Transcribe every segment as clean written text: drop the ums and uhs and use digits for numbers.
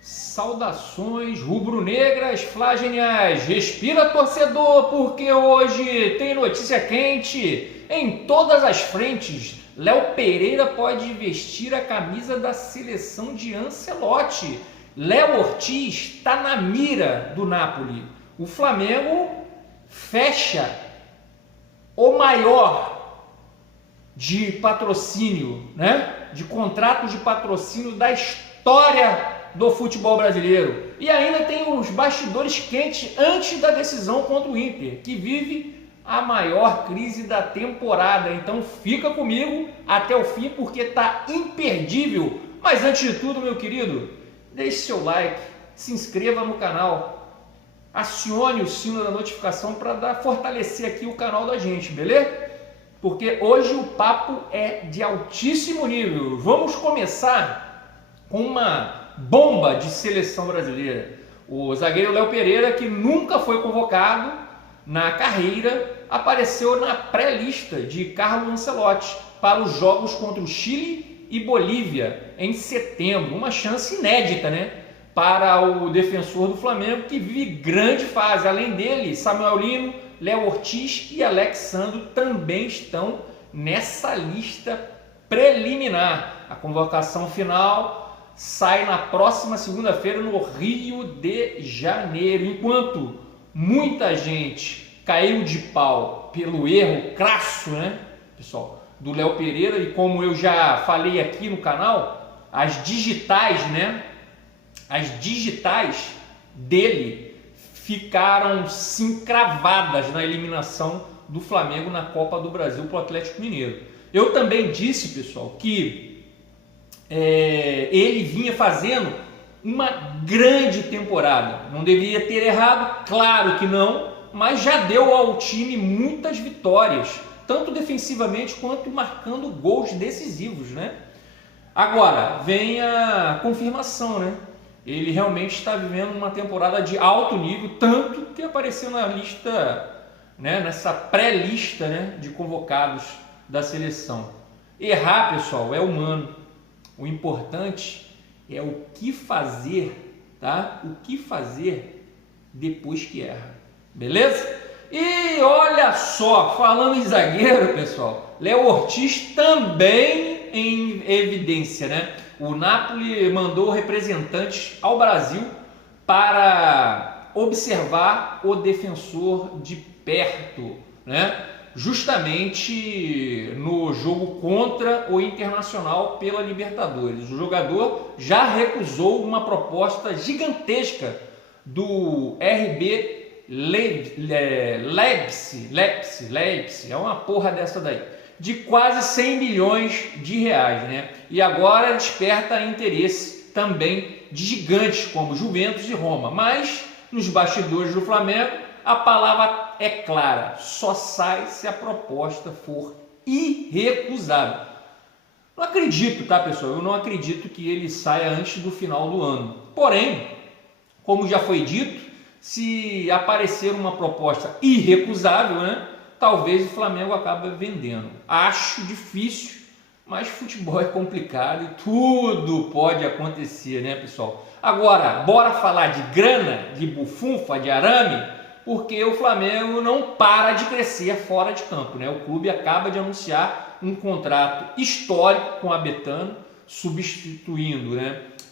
Saudações rubro-negras flageniais, respira torcedor, porque hoje tem notícia quente em todas as frentes. Léo Pereira pode vestir a camisa da seleção de Ancelotti. Léo Ortiz está na mira do Napoli. O Flamengo fecha o maior de patrocínio, de contrato de patrocínio da história do futebol brasileiro. E ainda tem os bastidores quentes antes da decisão contra o Inter, que vive a maior crise da temporada. Então fica comigo até o fim, porque tá imperdível. Mas antes de tudo, meu querido, deixe seu like, se inscreva no canal, acione o sino da notificação para fortalecer aqui o canal da gente, beleza? Porque hoje o papo é de altíssimo nível. Vamos começar com uma bomba de seleção brasileira. O zagueiro Léo Pereira, que nunca foi convocado na carreira, apareceu na pré-lista de Carlo Ancelotti para os jogos contra o Chile e Bolívia em setembro. Uma chance inédita, para o defensor do Flamengo, que vive grande fase. Além dele, Samuel Lino, Léo Ortiz e Alex Sandro também estão nessa lista preliminar. A convocação final sai na próxima segunda-feira no Rio de Janeiro. Enquanto muita gente caiu de pau pelo erro crasso, pessoal, do Léo Pereira, e como eu já falei aqui no canal, as digitais dele ficaram sim cravadas na eliminação do Flamengo na Copa do Brasil para o Atlético Mineiro. Eu também disse, pessoal, que ele vinha fazendo uma grande temporada. Não deveria ter errado, claro que não, mas já deu ao time muitas vitórias, tanto defensivamente quanto marcando gols decisivos, Agora, vem a confirmação, Ele realmente está vivendo uma temporada de alto nível, tanto que apareceu na lista, nessa pré-lista, de convocados da seleção. Errar, pessoal, é humano. O importante é o que fazer, O que fazer depois que erra, beleza? E olha só, falando em zagueiro, pessoal, Léo Ortiz também em evidência, O Napoli mandou representantes ao Brasil para observar o defensor de perto, justamente no jogo contra o Internacional pela Libertadores. O jogador já recusou uma proposta gigantesca do RB Leipzig, é uma porra dessa daí, de quase 100 milhões de reais, E agora desperta interesse também de gigantes como Juventus e Roma. Mas nos bastidores do Flamengo, a palavra é clara: só sai se a proposta for irrecusável. Não acredito, pessoal? Eu não acredito que ele saia antes do final do ano. Porém, como já foi dito, se aparecer uma proposta irrecusável, talvez o Flamengo acabe vendendo. Acho difícil, mas futebol é complicado e tudo pode acontecer, pessoal? Agora, bora falar de grana, de bufunfa, de arame, porque o Flamengo não para de crescer fora de campo, O clube acaba de anunciar um contrato histórico com a Betano, substituindo,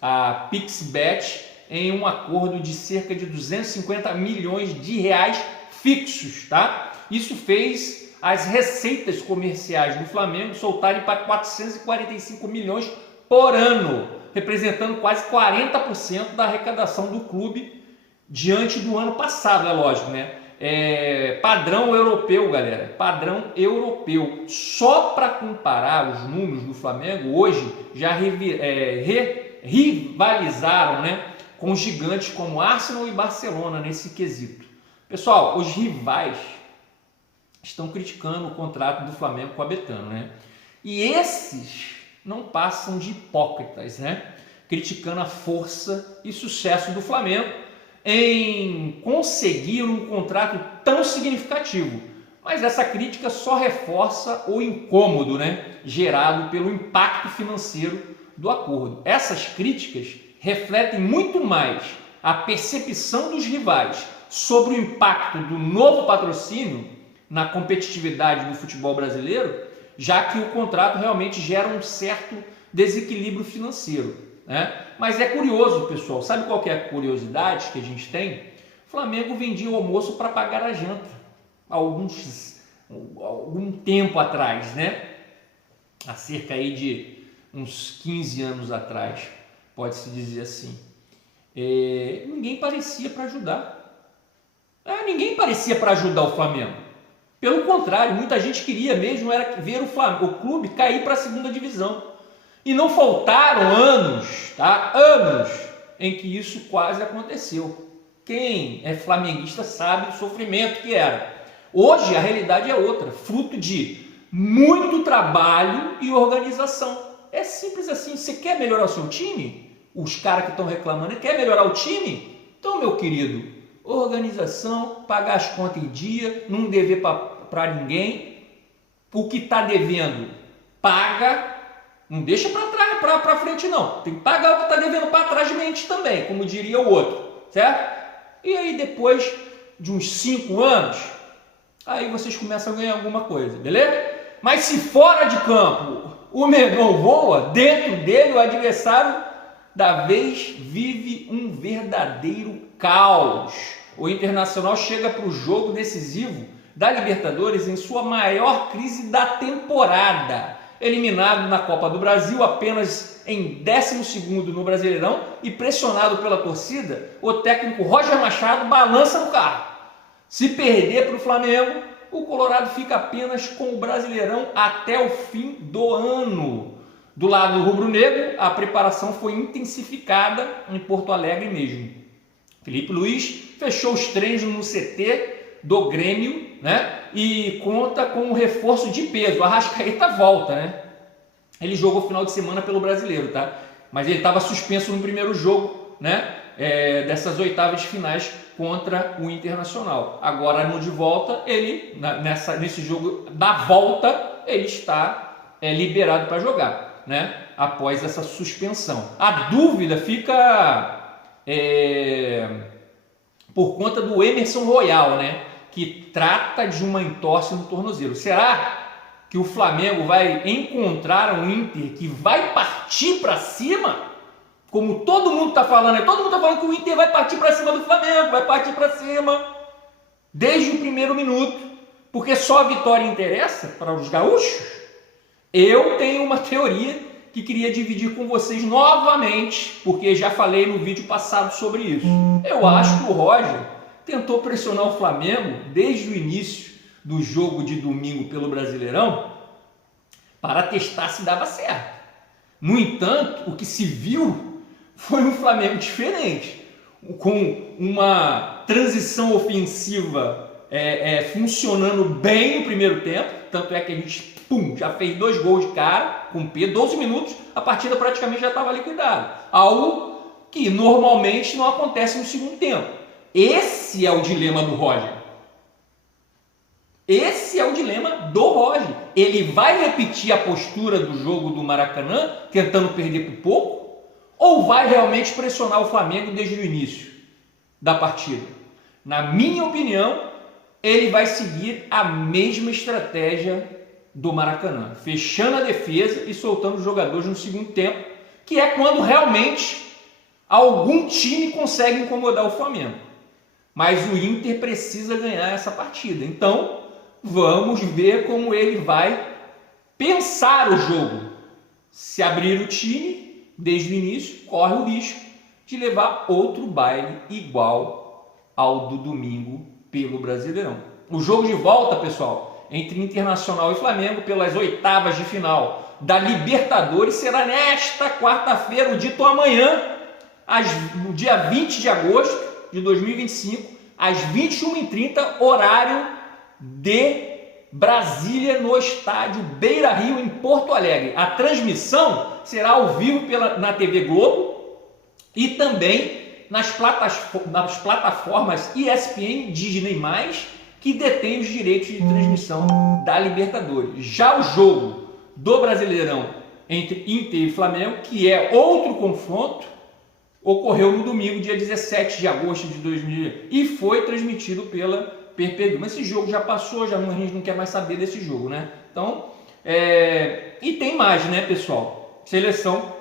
a Pixbet em um acordo de cerca de 250 milhões de reais fixos, Isso fez as receitas comerciais do Flamengo soltarem para 445 milhões por ano, representando quase 40% da arrecadação do clube diante do ano passado, é lógico, Padrão europeu, galera, padrão europeu. Só para comparar os números do Flamengo, hoje já rivalizaram, com gigantes como Arsenal e Barcelona nesse quesito. Pessoal, os rivais estão criticando o contrato do Flamengo com a Betano, E esses não passam de hipócritas, Criticando a força e sucesso do Flamengo em conseguir um contrato tão significativo. Mas essa crítica só reforça o incômodo, gerado pelo impacto financeiro do acordo. Essas críticas refletem muito mais a percepção dos rivais sobre o impacto do novo patrocínio na competitividade do futebol brasileiro, já que o contrato realmente gera um certo desequilíbrio financeiro, né? Mas é curioso, pessoal, sabe qual que é a curiosidade que a gente tem? O Flamengo vendia o almoço para pagar a janta algum tempo atrás, né? Há cerca aí de uns 15 anos atrás, pode-se dizer assim. Ninguém parecia para ajudar. Ninguém parecia para ajudar o Flamengo. Pelo contrário, muita gente queria mesmo era ver o clube cair para a segunda divisão. E não faltaram anos, tá? Anos em que isso quase aconteceu. Quem é flamenguista sabe o sofrimento que era. Hoje a realidade é outra, fruto de muito trabalho e organização. É simples assim. Você quer melhorar o seu time? Os caras que estão reclamando, quer melhorar o time? Então, meu querido, organização, pagar as contas em dia, não dever para ninguém. O que está devendo, paga. Não deixa para frente não. Tem que pagar o que está devendo para trás de mente também, como diria o outro, certo? E aí depois de uns 5 anos, aí vocês começam a ganhar alguma coisa, beleza? Mas se fora de campo o Mengão voa, dentro dele o adversário da vez vive um verdadeiro caos. O Internacional chega para o jogo decisivo da Libertadores em sua maior crise da temporada. Eliminado na Copa do Brasil apenas em 12º no Brasileirão e pressionado pela torcida, o técnico Roger Machado balança no carro. Se perder para o Flamengo, o Colorado fica apenas com o Brasileirão até o fim do ano. Do lado rubro-negro, a preparação foi intensificada em Porto Alegre mesmo. Felipe Luiz fechou os treinos no CT do Grêmio, né? E conta com um reforço de peso. O Arrascaeta volta, né? Ele jogou final de semana pelo Brasileiro, tá? Mas ele estava suspenso no primeiro jogo, né? Dessas oitavas de finais contra o Internacional. Agora no de volta, ele nesse jogo da volta, ele está liberado para jogar, né? Após essa suspensão. A dúvida fica por conta do Emerson Royal, né? Que trata de uma entorse no tornozelo. Será que o Flamengo vai encontrar um Inter que vai partir para cima? Como todo mundo está falando, todo mundo está falando que o Inter vai partir para cima do Flamengo, vai partir para cima desde o primeiro minuto, porque só a vitória interessa para os gaúchos. Eu tenho uma teoria que queria dividir com vocês novamente, porque já falei no vídeo passado sobre isso. Eu acho que o Roger tentou pressionar o Flamengo desde o início do jogo de domingo pelo Brasileirão para testar se dava certo. No entanto, o que se viu foi um Flamengo diferente, com uma transição ofensiva funcionando bem no primeiro tempo, tanto é que a gente já fez 2 gols de cara, com P, 12 minutos, a partida praticamente já estava liquidada, algo que normalmente não acontece no segundo tempo. Esse é o dilema do Roger. Esse é o dilema do Roger. Ele vai repetir a postura do jogo do Maracanã, tentando perder por pouco, ou vai realmente pressionar o Flamengo desde o início da partida? Na minha opinião, ele vai seguir a mesma estratégia do Maracanã, fechando a defesa e soltando os jogadores no segundo tempo, que é quando realmente algum time consegue incomodar o Flamengo. Mas o Inter precisa ganhar essa partida. Então, vamos ver como ele vai pensar o jogo. Se abrir o time desde o início, corre o risco de levar outro baile igual ao do domingo pelo Brasileirão. O jogo de volta, pessoal, entre Internacional e Flamengo pelas oitavas de final da Libertadores será nesta quarta-feira, o dito amanhã, no dia 20 de agosto de 2025, às 21h30, horário de Brasília, no estádio Beira-Rio, em Porto Alegre. A transmissão será ao vivo na TV Globo e também nas plataformas ESPN, Disney+, que detém os direitos de transmissão da Libertadores. Já o jogo do Brasileirão entre Inter e Flamengo, que é outro confronto, ocorreu no domingo, dia 17 de agosto de 2000 e foi transmitido pela Pay-Per-View. Mas esse jogo já passou, a gente não quer mais saber desse jogo, né? Então, e tem mais, né, pessoal? Seleção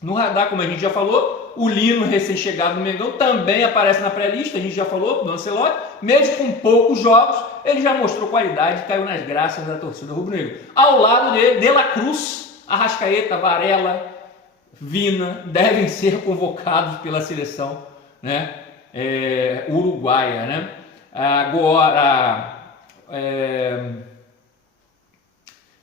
no radar, como a gente já falou, o Lino, recém-chegado no Mengão, também aparece na pré-lista, a gente já falou, do Ancelotti, mesmo com poucos jogos, ele já mostrou qualidade e caiu nas graças da torcida rubro-negra. Ao lado dele, De La Cruz, Arrascaeta, Varela, Vina, devem ser convocados pela seleção, né, uruguaia, né?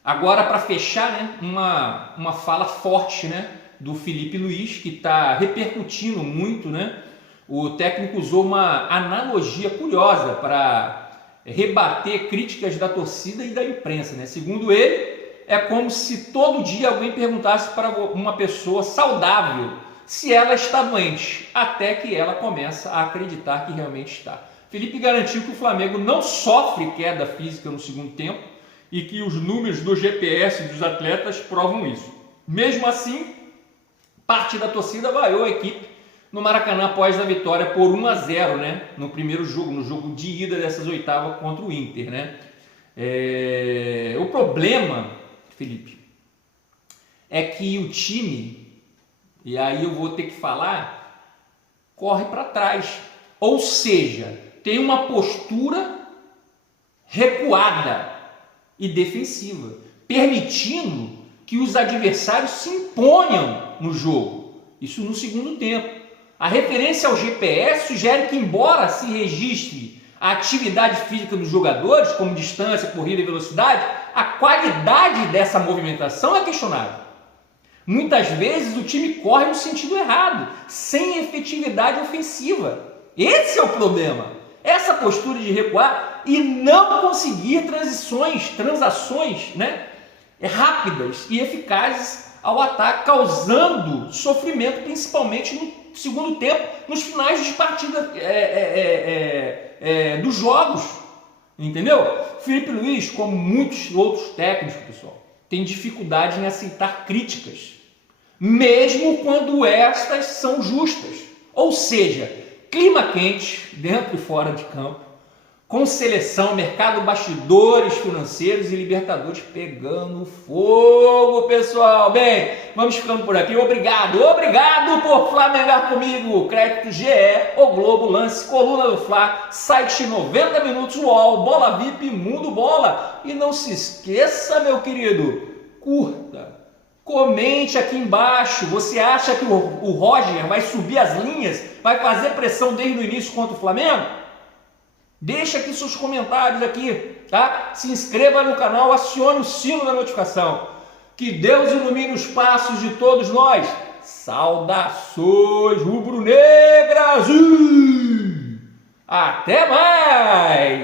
Agora para fechar, né, uma fala forte, né, do Felipe Luiz, que está repercutindo muito, né? O técnico usou uma analogia curiosa para rebater críticas da torcida e da imprensa, né? Segundo ele, é como se todo dia alguém perguntasse para uma pessoa saudável se ela está doente, até que ela começa a acreditar que realmente está. Felipe garantiu que o Flamengo não sofre queda física no segundo tempo e que os números do GPS dos atletas provam isso. Mesmo assim, parte da torcida vaiou a equipe no Maracanã após a vitória por 1-0, né, no primeiro jogo, no jogo de ida dessas oitavas contra o Inter, né? O problema, Felipe, é que o time, e aí eu vou ter que falar, corre para trás. Ou seja, tem uma postura recuada e defensiva, permitindo que os adversários se imponham no jogo. Isso no segundo tempo. A referência ao GPS sugere que, embora se registre a atividade física dos jogadores, como distância, corrida e velocidade, a qualidade dessa movimentação é questionável. Muitas vezes o time corre no sentido errado, sem efetividade ofensiva. Esse é o problema. Essa postura de recuar e não conseguir transações, né, rápidas e eficazes ao ataque, causando sofrimento, principalmente no segundo tempo, nos finais de partida dos jogos, entendeu? Felipe Luiz, como muitos outros técnicos, pessoal, tem dificuldade em aceitar críticas, mesmo quando estas são justas. Ou seja, clima quente, dentro e fora de campo, com seleção, mercado, bastidores financeiros e Libertadores pegando fogo, pessoal. Bem, vamos ficando por aqui. Obrigado por flamengar comigo. Crédito GE, O Globo, Lance, Coluna do Fla, site 90 Minutos UOL, Bola VIP, Mundo Bola. E não se esqueça, meu querido, curta, comente aqui embaixo. Você acha que o Roger vai subir as linhas, vai fazer pressão desde o início contra o Flamengo? Deixa aqui seus comentários aqui, tá? Se inscreva no canal, acione o sino da notificação. Que Deus ilumine os passos de todos nós. Saudações rubro-negras! Até mais!